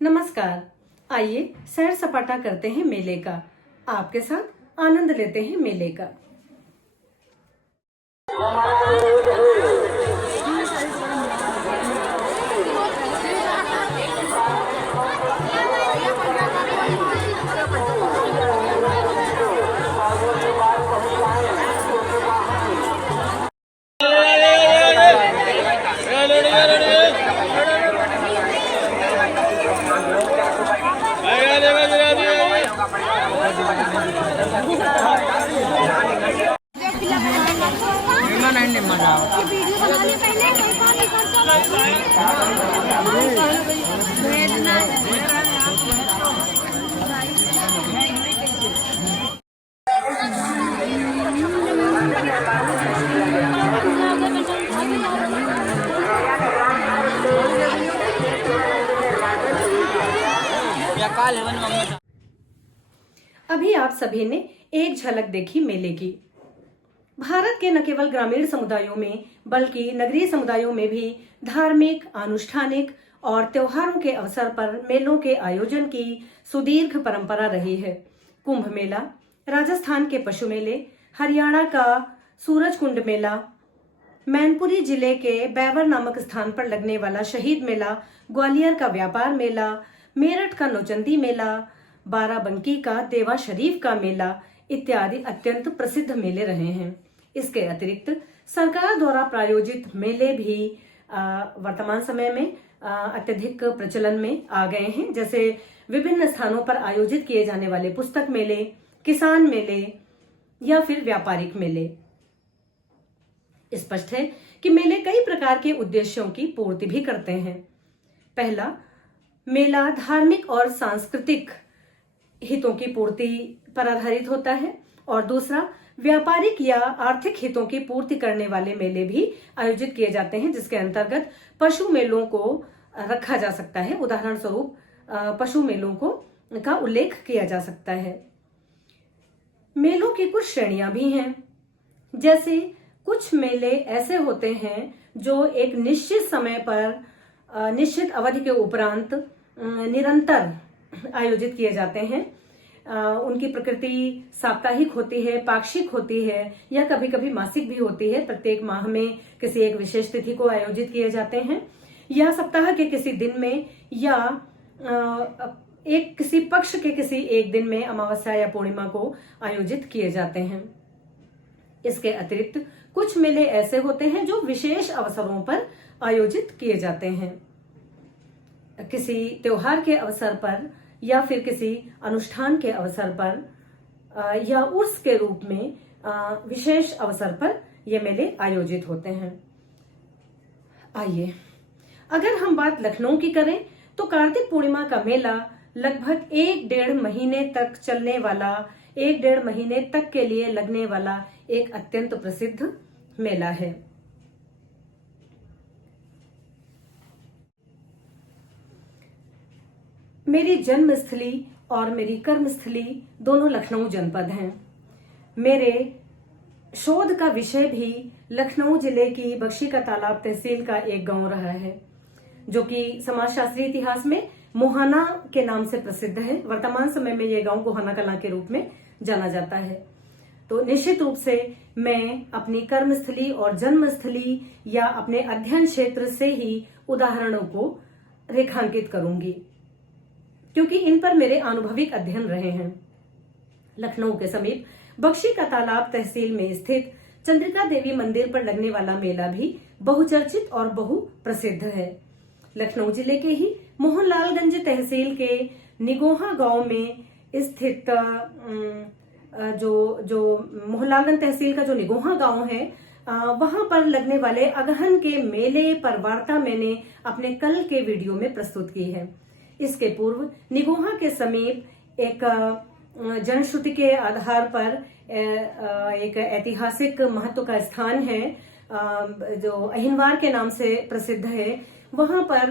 नमस्कार। आइए सैर सपाटा करते हैं मेले का। आपके साथ आनंद लेते हैं मेले का। अभी आप सभी ने एक झलक देखी मेले की। भारत के न केवल ग्रामीण समुदायों में बल्कि नगरीय समुदायों में भी धार्मिक, आनुष्ठानिक और त्योहारों के अवसर पर मेलों के आयोजन की सुदीर्घ परंपरा रही है। कुंभ मेला, राजस्थान के पशु मेले, हरियाणा का सूरजकुंड मेला, मैनपुरी जिले के बैवर नामक स्थान पर लगने वाला शहीद मेला, ग्वालियर का व्यापार मेला, मेरठ का नौचंदी मेला, बाराबंकी का देवा शरीफ का मेला इत्यादि अत्यंत प्रसिद्ध मेले रहे हैं। इसके अतिरिक्त सरकार द्वारा प्रायोजित मेले भी वर्तमान समय में अत्यधिक प्रचलन में आ गए हैं, जैसे विभिन्न स्थानों पर आयोजित किए जाने वाले पुस्तक मेले, किसान मेले या फिर व्यापारिक मेले। स्पष्ट है कि मेले कई प्रकार के उद्देश्यों की पूर्ति भी करते हैं। पहला, मेला धार्मिक और सांस्कृतिक हितों की पूर्ति पर आधारित होता है और दूसरा, व्यापारिक या आर्थिक हितों की पूर्ति करने वाले मेले भी आयोजित किए जाते हैं, जिसके अंतर्गत पशु मेलों को रखा जा सकता है। उदाहरण स्वरूप पशु मेलों का उल्लेख किया जा सकता है। मेलों की कुछ श्रेणियां भी हैं, जैसे कुछ मेले ऐसे होते हैं जो एक निश्चित समय पर निश्चित अवधि के उपरांत निरंतर आयोजित किए जाते हैं। उनकी प्रकृति साप्ताहिक होती है, पाक्षिक होती है या कभी कभी मासिक भी होती है। प्रत्येक माह में किसी एक विशेष तिथि को आयोजित किए जाते हैं या सप्ताह के किसी दिन में या किसी पक्ष के किसी एक दिन में अमावस्या या पूर्णिमा को आयोजित किए जाते हैं। इसके अतिरिक्त कुछ मेले ऐसे होते हैं जो विशेष अवसरों पर आयोजित किए जाते हैं, किसी त्योहार के अवसर पर या फिर किसी अनुष्ठान के अवसर पर या उर्स के रूप में विशेष अवसर पर ये मेले आयोजित होते हैं। आइए, अगर हम बात लखनऊ की करें तो कार्तिक पूर्णिमा का मेला लगभग 1-1.5 महीने तक चलने वाला, 1-1.5 महीने तक के लिए लगने वाला एक अत्यंत प्रसिद्ध मेला है। मेरी जन्मस्थली और मेरी कर्मस्थली दोनों लखनऊ जनपद हैं। मेरे शोध का विषय भी लखनऊ जिले की बख्शी का तालाब तहसील का एक गांव रहा है, जो कि समाजशास्त्रीय इतिहास में मोहाना के नाम से प्रसिद्ध है। वर्तमान समय में यह गांव गोहाना कलां के रूप में जाना जाता है। तो निश्चित रूप से मैं अपनी कर्मस्थली और जन्मस्थली या अपने अध्ययन क्षेत्र से ही उदाहरणों को रेखांकित करूंगी, क्योंकि इन पर मेरे अनुभविक अध्ययन रहे हैं। लखनऊ के समीप बख्शी का तालाब तहसील में स्थित चंद्रिका देवी मंदिर पर लगने वाला मेला भी बहुचर्चित और बहु प्रसिद्ध है। लखनऊ जिले के ही मोहनलालगंज तहसील के निगोहा गांव में स्थित जो मोहनलालगंज तहसील का जो निगोहा गांव है, वहां पर लगने वाले अगहन के मेले पर वार्ता मैंने अपने कल के वीडियो में प्रस्तुत की है। इसके पूर्व निगोहा के समीप एक जनश्रुति के आधार पर एक ऐतिहासिक महत्व का स्थान है, जो अहिनवार के नाम से प्रसिद्ध है। वहां पर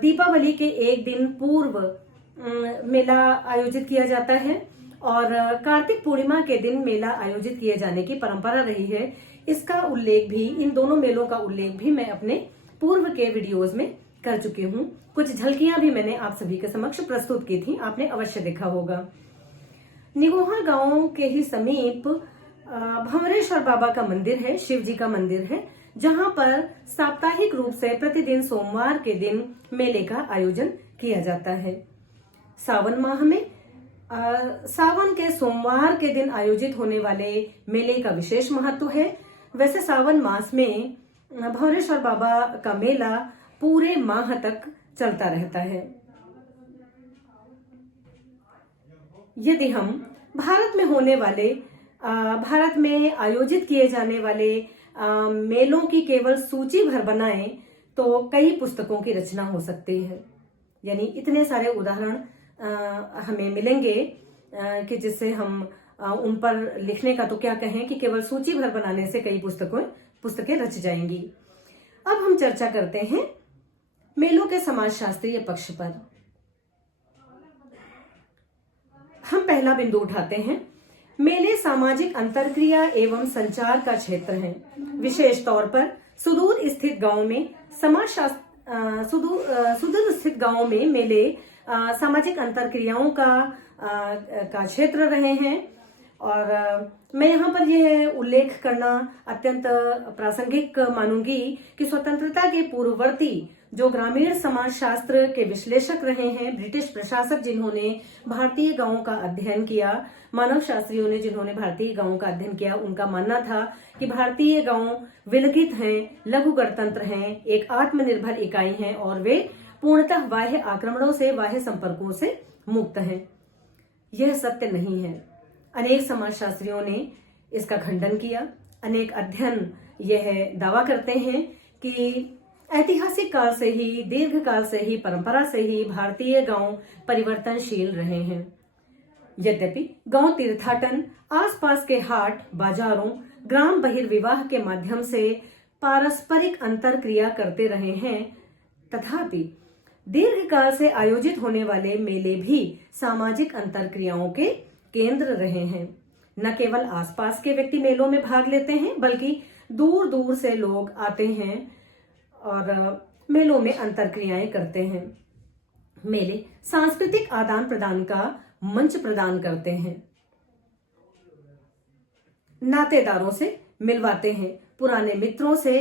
दीपावली के एक दिन पूर्व मेला आयोजित किया जाता है और कार्तिक पूर्णिमा के दिन मेला आयोजित किए जाने की परंपरा रही है। इसका उल्लेख भी, इन दोनों मेलों का उल्लेख भी मैं अपने पूर्व के वीडियोज में कर चुकी हूँ। कुछ झलकियां भी मैंने आप सभी के समक्ष प्रस्तुत की थी, आपने अवश्य देखा होगा। निगोहा गांव के ही समीप भंवरेश्वर बाबा का मंदिर है, शिव जी का मंदिर है, जहां पर साप्ताहिक रूप से प्रतिदिन सोमवार के दिन मेले का आयोजन किया जाता है। सावन माह में सावन के सोमवार के दिन आयोजित होने वाले मेले का विशेष महत्व है। वैसे सावन मास में भंवरेश्वर बाबा का मेला पूरे माह तक चलता रहता है। यदि हम भारत में होने वाले भारत में आयोजित किए जाने वाले मेलों की केवल सूची भर बनाएं तो कई पुस्तकों की रचना हो सकती है। यानी इतने सारे उदाहरण हमें मिलेंगे कि जिससे हम उन पर लिखने का तो क्या कहें कि केवल सूची भर बनाने से कई पुस्तकें रच जाएंगी। अब हम चर्चा करते हैं मेलों के समाजशास्त्रीय पक्ष पर। हम पहला बिंदु उठाते हैं, मेले सामाजिक अंतरक्रिया एवं संचार का क्षेत्र हैं। विशेष तौर पर सुदूर स्थित गांव में सुदूर स्थित गांवों में मेले सामाजिक अंतरक्रियाओं का क्षेत्र रहे हैं। और मैं यहाँ पर यह उल्लेख करना अत्यंत प्रासंगिक मानूंगी कि स्वतंत्रता के पूर्ववर्ती जो ग्रामीण समाजशास्त्र के विश्लेषक रहे हैं, ब्रिटिश प्रशासक जिन्होंने भारतीय गांवों का अध्ययन किया, मानव शास्त्रियों ने जिन्होंने भारतीय गांवों का अध्ययन किया, उनका मानना था कि भारतीय गांव विलगित हैं, लघु गणतंत्र हैं, एक आत्मनिर्भर इकाई हैं और वे पूर्णतः बाह्य आक्रमणों से, बाह्य संपर्कों से मुक्त हैं। यह सत्य नहीं है। अनेक समाजशास्त्रियों ने इसका खंडन किया। अनेक अध्ययन यह दावा करते हैं कि ऐतिहासिक काल से ही, दीर्घ काल से ही, परंपरा से ही भारतीय गांव परिवर्तनशील रहे हैं। यद्यपि गांव तीर्थाटन, आसपास के हाट बाजारों, ग्राम बहिर्विवाह के माध्यम से पारस्परिक अंतरक्रिया करते रहे हैं, तथापि दीर्घ काल से आयोजित होने वाले मेले भी सामाजिक अंतरक्रियाओं के केंद्र रहे हैं। न केवल आसपास के व्यक्ति मेलों में भाग लेते हैं, बल्कि दूर दूर से लोग आते हैं और मेलों में अंतरक्रियाएं करते हैं। मेले सांस्कृतिक आदान प्रदान का मंच प्रदान करते हैं, नातेदारों से मिलवाते हैं, पुराने मित्रों से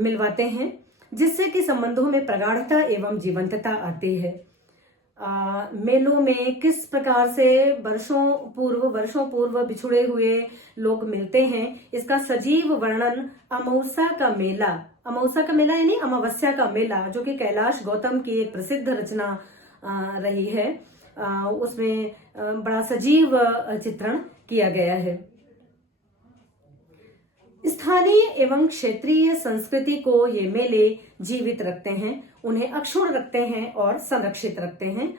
मिलवाते हैं, जिससे कि संबंधों में प्रगाढ़ता एवं जीवंतता आती है। मेलों में किस प्रकार से वर्षों पूर्व बिछुड़े हुए लोग मिलते हैं, इसका सजीव वर्णन अमावस्या का मेला यानी अमावस्या का मेला, जो कि कैलाश गौतम की एक प्रसिद्ध रचना रही है, उसमें बड़ा सजीव चित्रण किया गया है। स्थानीय एवं क्षेत्रीय संस्कृति को ये मेले जीवित रखते हैं, उन्हें अक्षुण्ण रखते हैं और संरक्षित रखते हैं।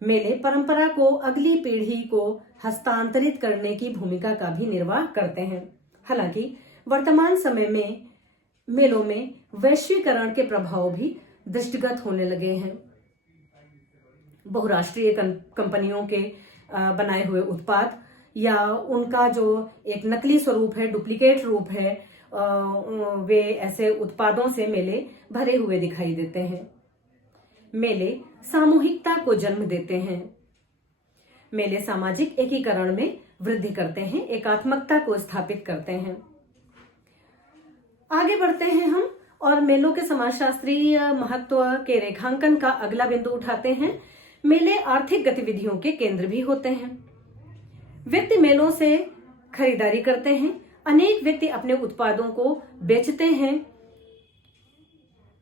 मेले परंपरा को अगली पीढ़ी को हस्तांतरित करने की भूमिका का भी निर्वाह करते हैं। हालांकि वर्तमान समय में मेलों में वैश्वीकरण के प्रभाव भी दृष्टिगत होने लगे हैं। बहुराष्ट्रीय कंपनियों के बनाए हुए उत्पाद या उनका जो एक नकली स्वरूप है, डुप्लीकेट रूप है, वे ऐसे उत्पादों से मेले भरे हुए दिखाई देते हैं। मेले सामूहिकता को जन्म देते हैं। मेले सामाजिक एकीकरण में वृद्धि करते हैं, एकात्मकता को स्थापित करते हैं। आगे बढ़ते हैं हम और मेलों के समाजशास्त्रीय महत्व के रेखांकन का अगला बिंदु उठाते हैं। मेले आर्थिक गतिविधियों के केंद्र भी होते हैं। व्यक्ति मेलों से खरीदारी करते हैं, अनेक व्यक्ति अपने उत्पादों को बेचते हैं,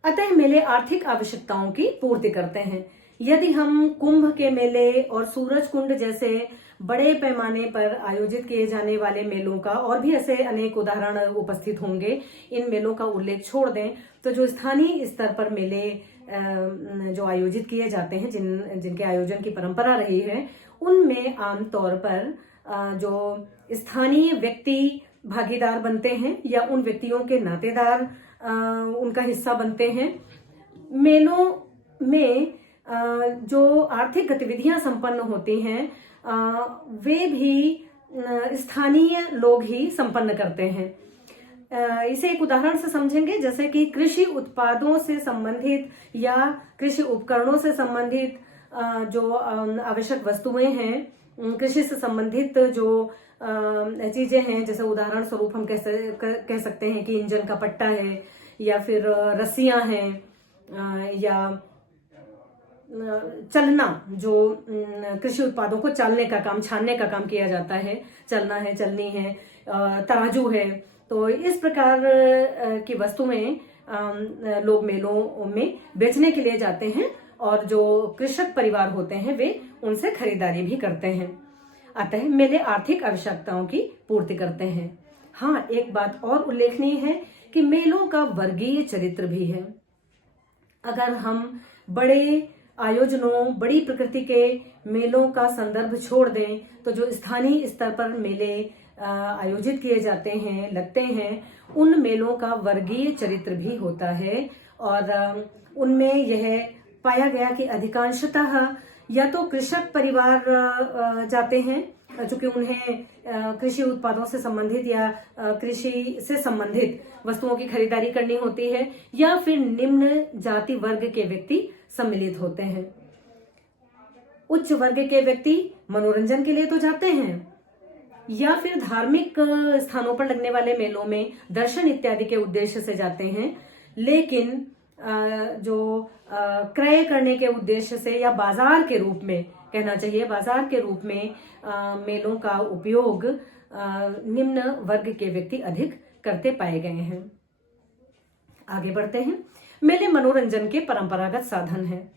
अतः मेले आर्थिक आवश्यकताओं की पूर्ति करते हैं। यदि हम कुंभ के मेले और सूरज कुंड जैसे बड़े पैमाने पर आयोजित किए जाने वाले मेलों का, और भी ऐसे अनेक उदाहरण उपस्थित होंगे, इन मेलों का उल्लेख छोड़ दें तो जो स्थानीय स्तर पर मेले जो आयोजित किए जाते हैं, जिनके आयोजन की परंपरा रही है, उनमें आमतौर पर जो स्थानीय व्यक्ति भागीदार बनते हैं या उन व्यक्तियों के नातेदार उनका हिस्सा बनते हैं। मेलों में जो आर्थिक गतिविधियां संपन्न होती हैं वे भी स्थानीय लोग ही संपन्न करते हैं। इसे एक उदाहरण से समझेंगे, जैसे कि कृषि उत्पादों से संबंधित या कृषि उपकरणों से संबंधित जो आवश्यक वस्तुएं हैं, कृषि से संबंधित जो चीजें हैं, जैसे उदाहरण स्वरूप हम कह सकते हैं कि इंजन का पट्टा है, या फिर रस्सियां हैं, या चलना, जो कृषि उत्पादों को चालने का काम, छानने का काम किया जाता है, चलना है, चलनी है, तराजू है। तो इस प्रकार की वस्तुएं लोग मेलों में बेचने के लिए जाते हैं, और जो कृषक परिवार होते हैं वे उनसे खरीदारी भी करते हैं। अतः मेले आर्थिक आवश्यकताओं की पूर्ति करते हैं। हाँ, एक बात और उल्लेखनीय है कि मेलों का वर्गीय चरित्र भी है। अगर हम बड़े आयोजनों, बड़ी प्रकृति के मेलों का संदर्भ छोड़ दें, तो जो स्थानीय स्तर पर मेले आयोजित किए जाते हैं, लगते हैं, उन मेलों का वर्गीय चरित्र भी होता है। और उनमें यह पाया गया कि अधिकांशतः या तो कृषक परिवार जाते हैं, चूंकि उन्हें कृषि उत्पादों से संबंधित या कृषि से संबंधित वस्तुओं की खरीदारी करनी होती है, या फिर निम्न जाति वर्ग के व्यक्ति सम्मिलित होते हैं। उच्च वर्ग के व्यक्ति मनोरंजन के लिए तो जाते हैं, या फिर धार्मिक स्थानों पर लगने वाले मेलों में दर्शन इत्यादि के उद्देश्य से जाते हैं। लेकिन जो क्रय करने के उद्देश्य से, या बाजार के रूप में कहना चाहिए, बाजार के रूप में मेलों का उपयोग निम्न वर्ग के व्यक्ति अधिक करते पाए गए हैं। आगे बढ़ते हैं। मेले मनोरंजन के परंपरागत साधन हैं,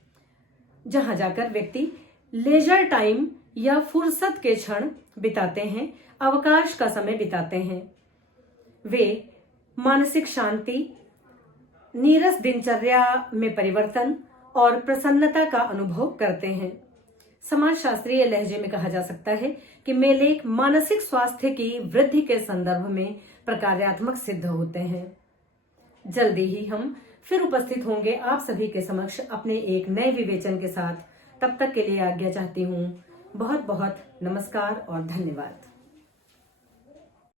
जहां जाकर व्यक्ति लेजर टाइम या फुर्सत के क्षण बिताते हैं, अवकाश का समय बिताते हैं। वे मानसिक शांति, नीरस दिनचर्या में परिवर्तन और प्रसन्नता का अनुभव करते हैं। समाजशास्त्रीय लहजे में कहा जा सकता है कि मेले मानसिक स्वास्थ्य की वृद्धि के संदर्भ में प्रकार्यात्मक सिद्ध होते हैं। जल्दी ही हम फिर उपस्थित होंगे आप सभी के समक्ष अपने एक नए विवेचन के साथ। तब तक के लिए आज्ञा चाहती हूँ। बहुत बहुत नमस्कार और धन्यवाद।